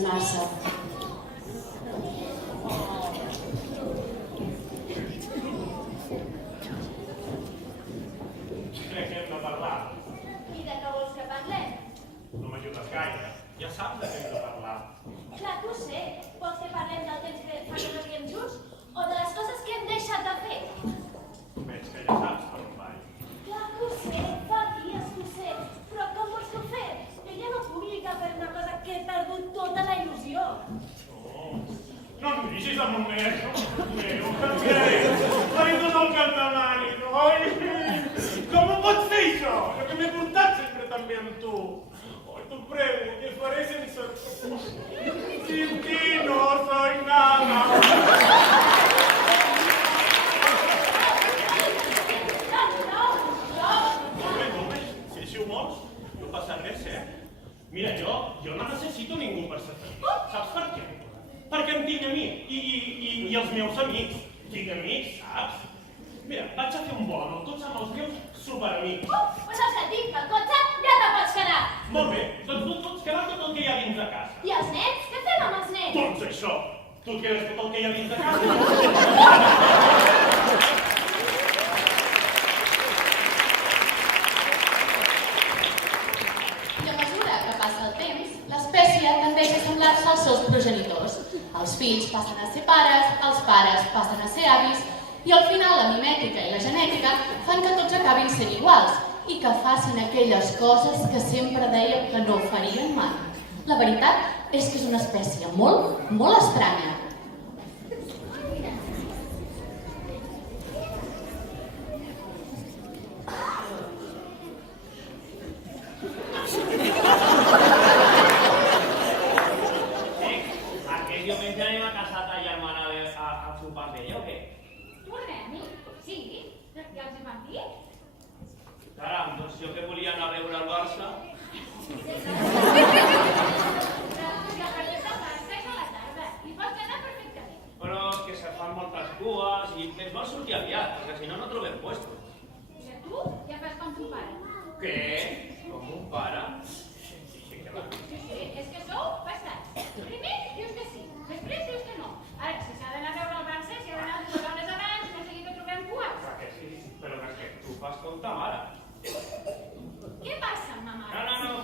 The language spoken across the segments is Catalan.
relacionar-se. Crec que hem de parlar. I de què vols que parlem? No m'ajudes gaire. Ja saps de què hem de parlar. Clar que ho sé. Vols que parlem del temps que fa que no diem junts? O de les coses que hem deixat de fer? Veig que ja saps per on vaig. Clar que ho sé, fa dies que ho sé. Però com vols que ho fem? Jo ja no publica per una cosa que he perdut tota la il·lusió. No em diguis a moment. Meu, canviaré. Faré tot el que em demanis, oi? Com ho pots fer, això? Jo que m'he portat sempre també amb tu. Oi, t'ho prego, que faré sense tu. Sin ti no soy nada. Si així ho vols, no passa res, Mira, jo no necessito ningú per ser feliç. Saps per què? Perquè em tinc a mi i els meus amics. Tinc amics, saps? Mira, vaig a fer un bolo, tots amb els meus superamics. Pues el sentit pel cotxe ja te pots quedar. Molt bé, doncs tu ets quedant tot el que hi ha dins de casa. I els nets? Què fem amb els nets? Doncs això, tu et quedes tot el que hi ha dins de casa. I a mesura que passa el temps, l'espècie tendeix a semblar-se als seus progenitors. Els fills passen a ser pares, els pares passen a ser avis, i al final la mimètica i la genètica fan que tots acabin sent iguals i que facin aquelles coses que sempre dèiem que no farien mai. La veritat és que és una espècie molt, molt estranya. Aquest diumenge anem a casa ta germana a sopar amb ella o què? Tornem-hi? Sí? Ja els hi van dir? Caram, doncs jo que volia anar a veure el Barça. La careta passa és a la tarda i pots anar perfectament. Però és que se fan moltes cues i més val sortir aviat, perquè si no, no trobem puestos. I tu ja fas com tu pare. Què? Com un pare? Sí, és que sou bastats. Primer dius que sí, després dius que no. Ara, si s'ha d'anar a veure el Barça, s'hi ha d'anar 2 hores abans, no sigui que trobem cues. Clar que sí, però és que tu fas com ta mare. Què passa amb ma mare? No.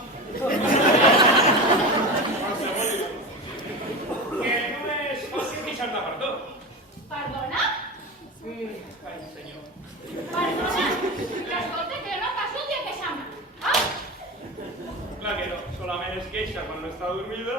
Que només fàcil queixar-te per tot. Perdona? Ai, senyor. Perdona? Que escolta, que jo no passo el dia queixant-me. Ah! Clar que no, solament es queixa quan no està dormida.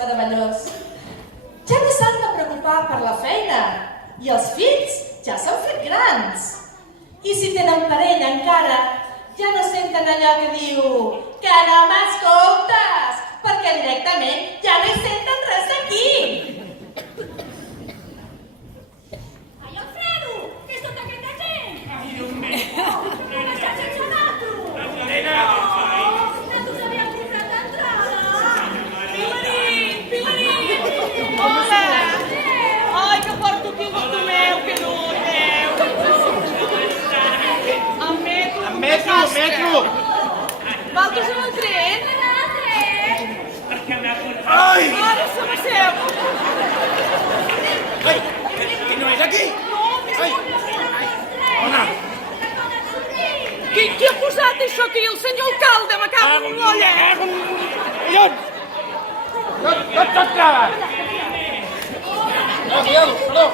meravellós. Ja no s'han de preocupar per la feina i els fills ja s'han fet grans. I si tenen parella encara, ja no senten allò que diu que no m'escoltes, perquè directament ja no hi senten res d'aquí. Ai, Alfredo, què és tota aquesta gent? Ai, Déu meu! No m'estàs sense naltro! Nena, què fai? No t'ho sabia comprar d'entrada! Pilarín, metro! Vosaltres en el tren? Perquè m'ha culpat. Ai! Ara se m'asseu. Ai! Que no és aquí? Ai! Ona! Qui ha posat això aquí? El senyor alcalde, me cago en l'olla. Collons! Tot trava! Perdó!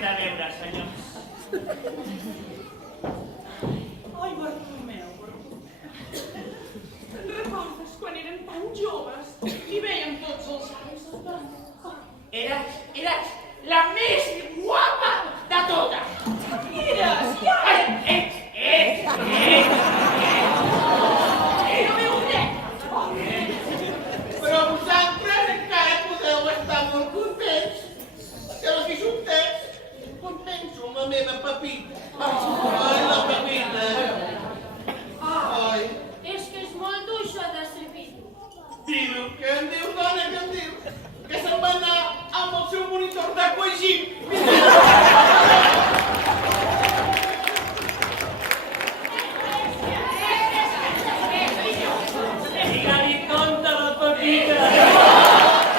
de veure, senyors. Ai, Bartomeu, Bartomeu. Te'n recordes quan érem tan joves i vèiem tots els anys del camp? Eres la més guapa de totes. Eres, ja! Ets! No veu res! Però vosaltres encara podeu estar molt contents. Que aquí juntets, com penso en la meva Pepita. Ai, la Pepita. Ai. És que és molt dur això de ser vidu. Vidu, què em dius, dona, què em dius? Que se'n va anar amb el seu monitor d'aquagim. Digue-li tonta la Pepita.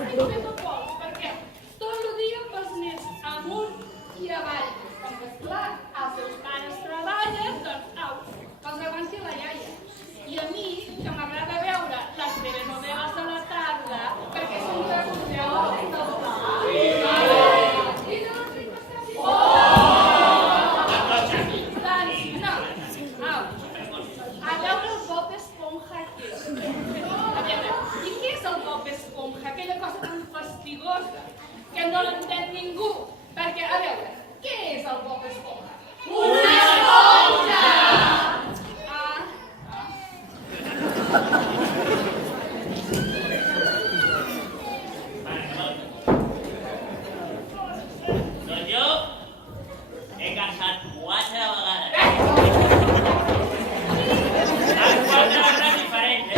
Perquè tot el dia vas més amunt i avall. Com que, esclar, els seus pares treballen, doncs, au, que els aguanti la iaia. I a mi, que m'agrada veure les telenovel·les de la tarda, perquè sempre recordeu el doblar. I de les ricos que sí. Doncs, no, au, a veure el Bob Esponja aquest. A veure, i què és el Bob Esponja? Aquella cosa tan fastigosa que no l'entén ningú. Perquè, a veure, què és el Bob Esponja? Una esponja! Doncs jo he casat 4 vegades. Amb 4 dones diferents,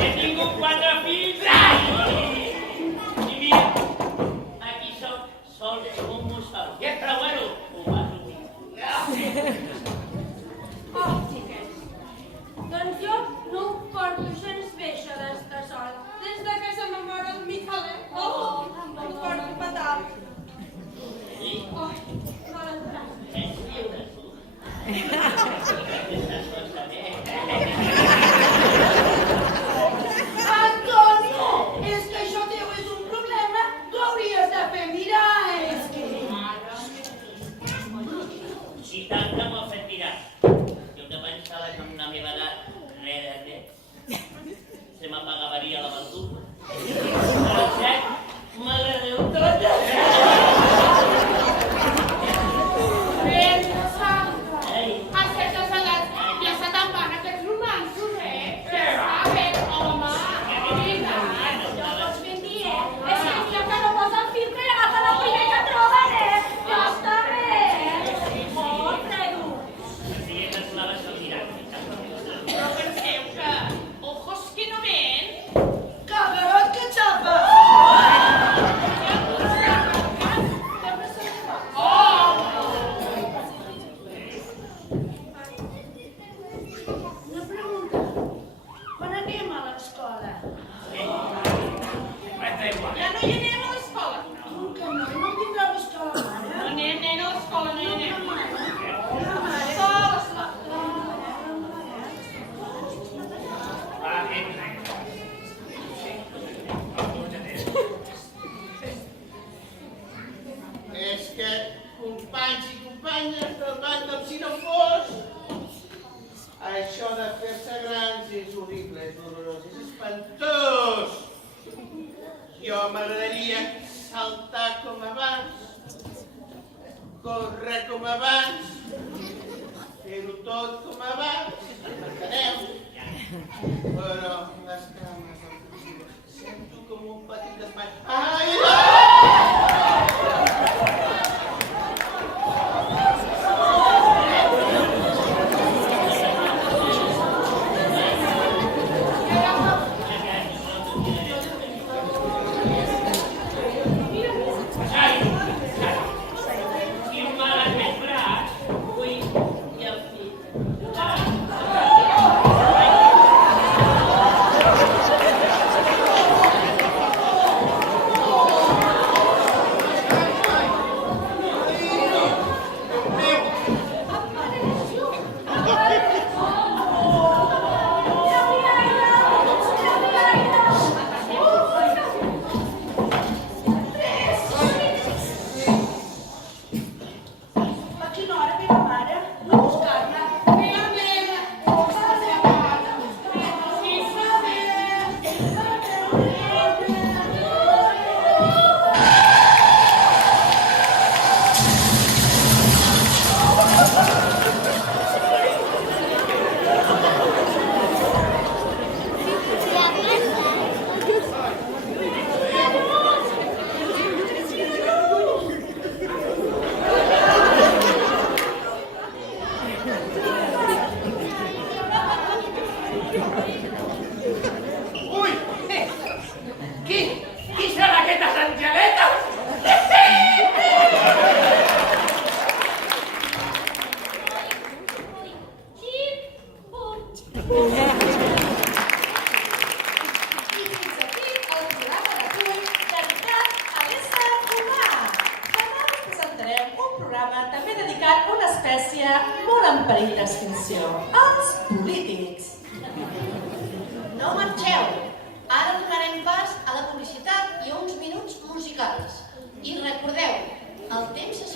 He tingut 4 fills i mira, aquí soc sol com un mussol. Però bueno, ho passo bé. Oh, xiquets, doncs jo no ho porto gens bé, això d'estar sol. Des de que se m'amora el Micalet, ho porto fatal. Sí? Oh, mal entrat. Ets lliure, tu? Aquestes coses, Antonio, és que això teu és un problema, tu hauries de fer mirar, és que... I tant que m'ho ha fet mirar. Jo que pensava que amb la meva edat, res de res, se m'apagaria la ventura. Però cert, m'agradeu totes. Ei, Aquestes edats ja se te'n van aquests romanços, Ja està bé, home. Mira, ja pots ben dir, És que mira que no posa el filtre i agafa el primer que troben, Ja està bé. Molt fredo. si és eslava se'l dirà. Però penseu que ojos que no ven. Cagarot que xapa! Una pregunta. Quan anem a l'escola? Ja no hi anem a l'escola. Com que no? I no vindrà a buscar la mare? No anem, nen, a l'escola no hi anem. La mare? És que, companys i companyes del banc del Si no fos, això de fer-se grans és horrible, és horrorós, és espantós. Jo m'agradaria saltar com abans, córrer com abans, fer-ho tot com abans, enteneu? Però les cames em fugiuen. Sento com un petit desmai. Ai, Quin mal has més braç, ui, i el fill.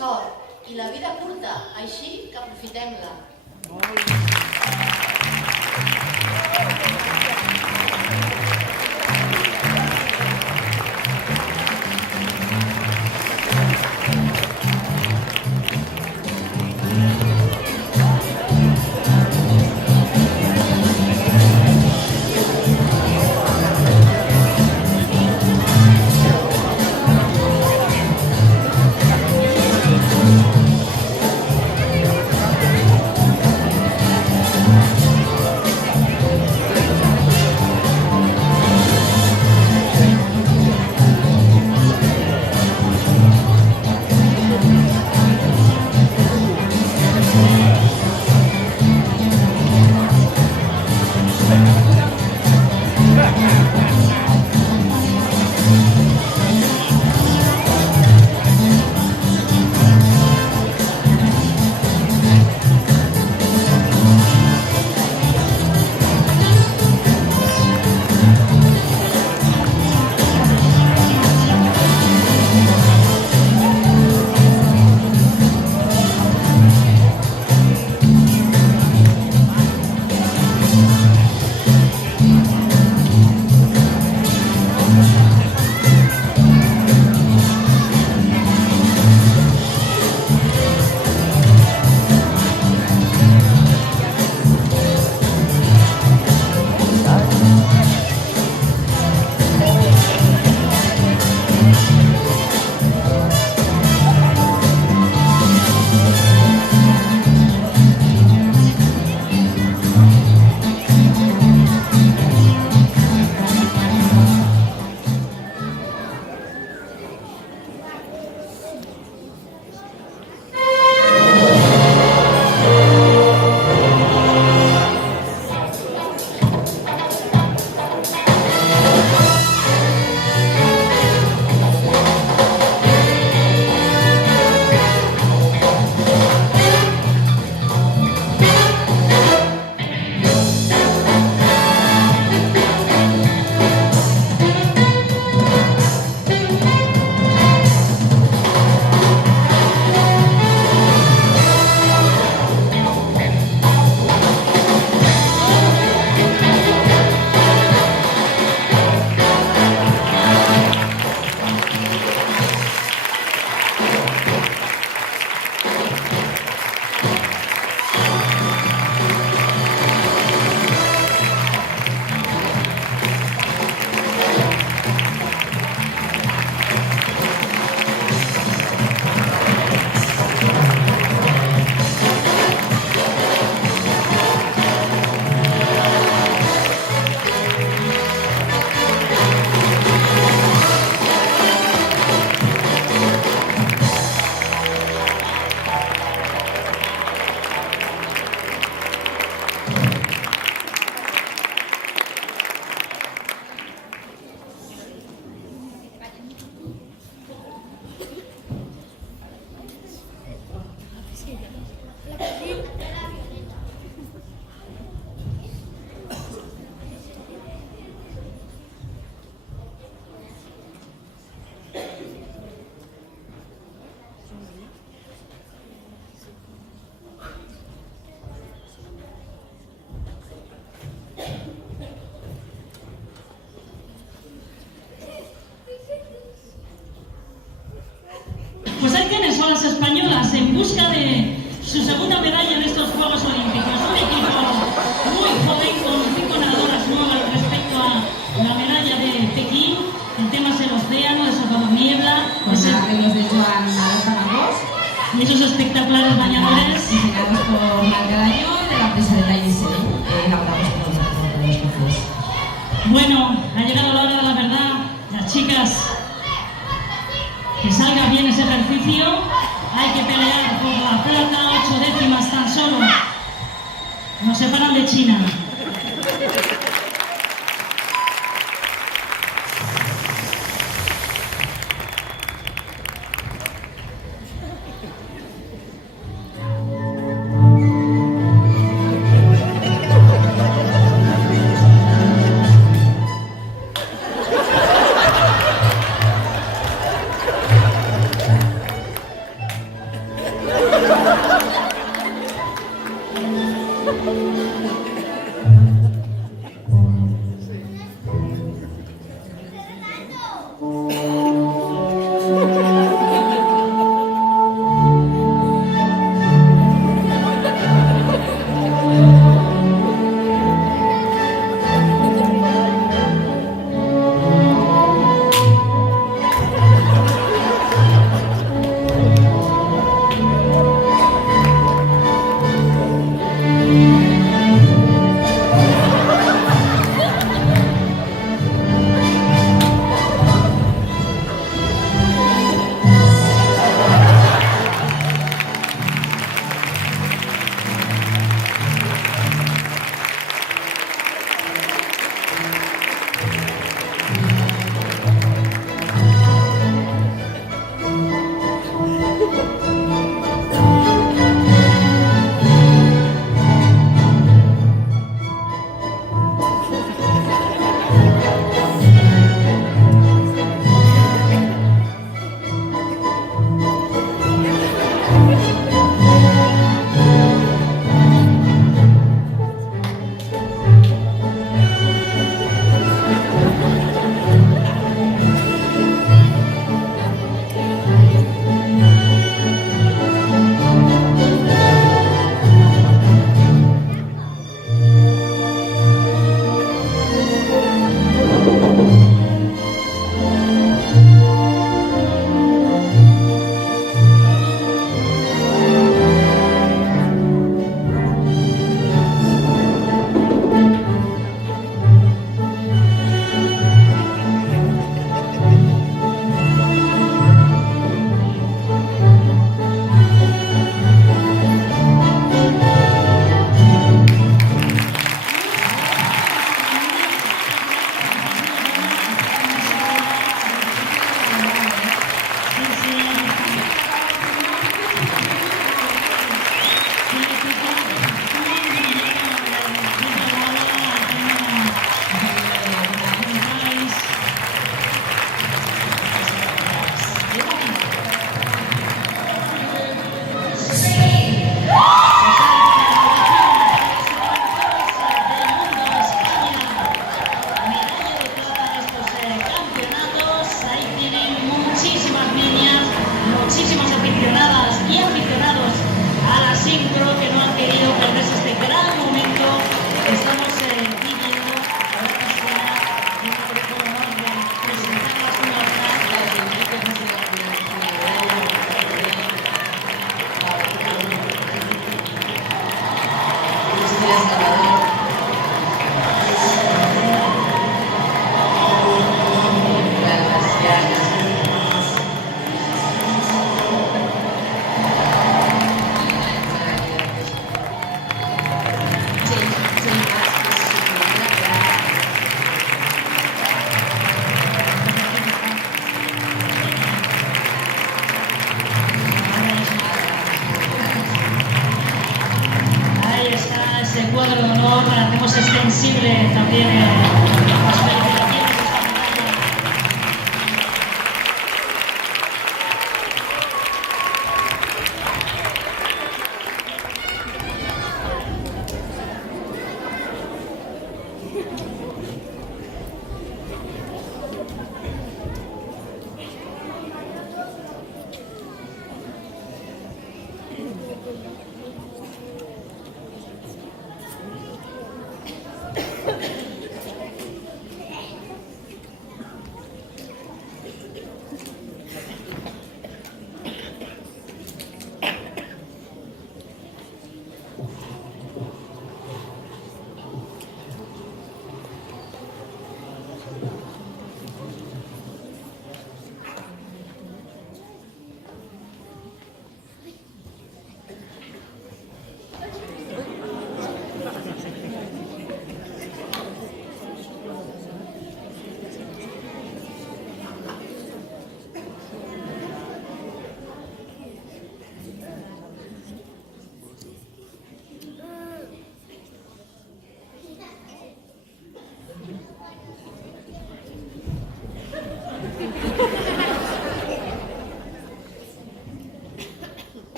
sort i la vida curta, així que aprofitem-la. las españolas en busca de su segunda medalla en estos Juegos Olímpicos. Un equipo muy joven con 5 nadadoras nuevas respecto a la medalla de Pekín. El tema es el océano, eso como niebla. Pues nada, que los de Joan Marcos. Y esos espectaculares bañadores. Enseñados por Marc Garaño de la presidenta Giselle. Elaborados por los jefes. Bueno, ha llegado la hora de la verdad. Las chicas, que salga bien ese ejercicio. Hay que pelear por la plata, 8 décimas tan solo. Nos separan de China.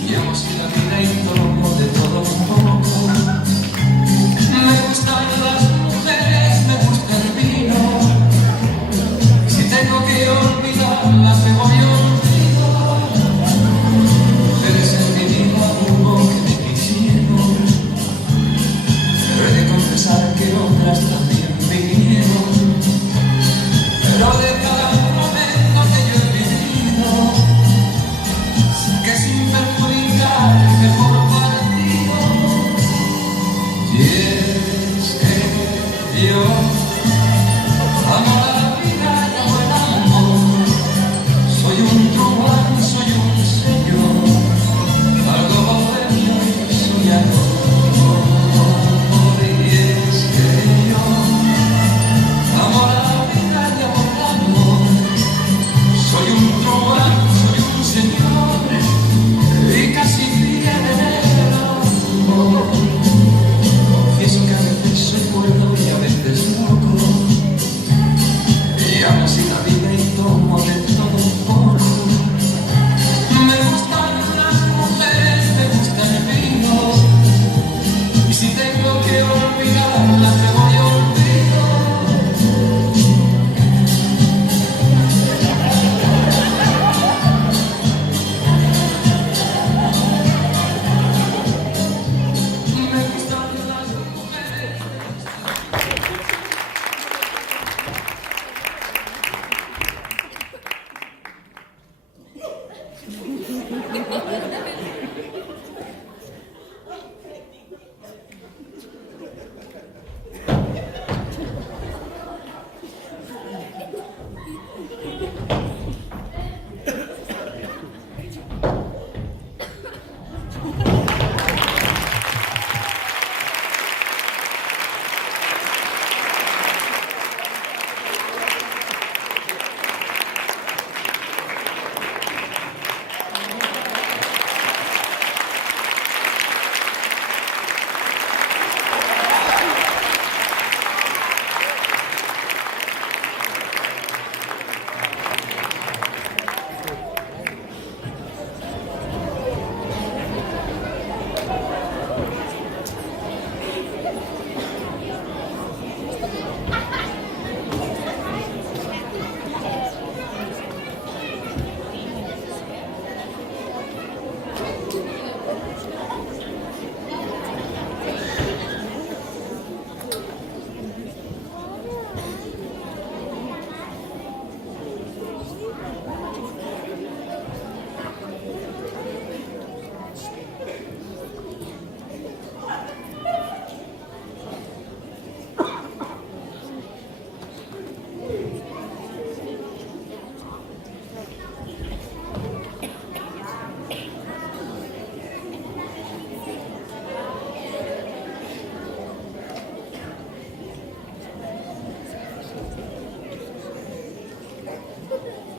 Vediamo se la vita intorno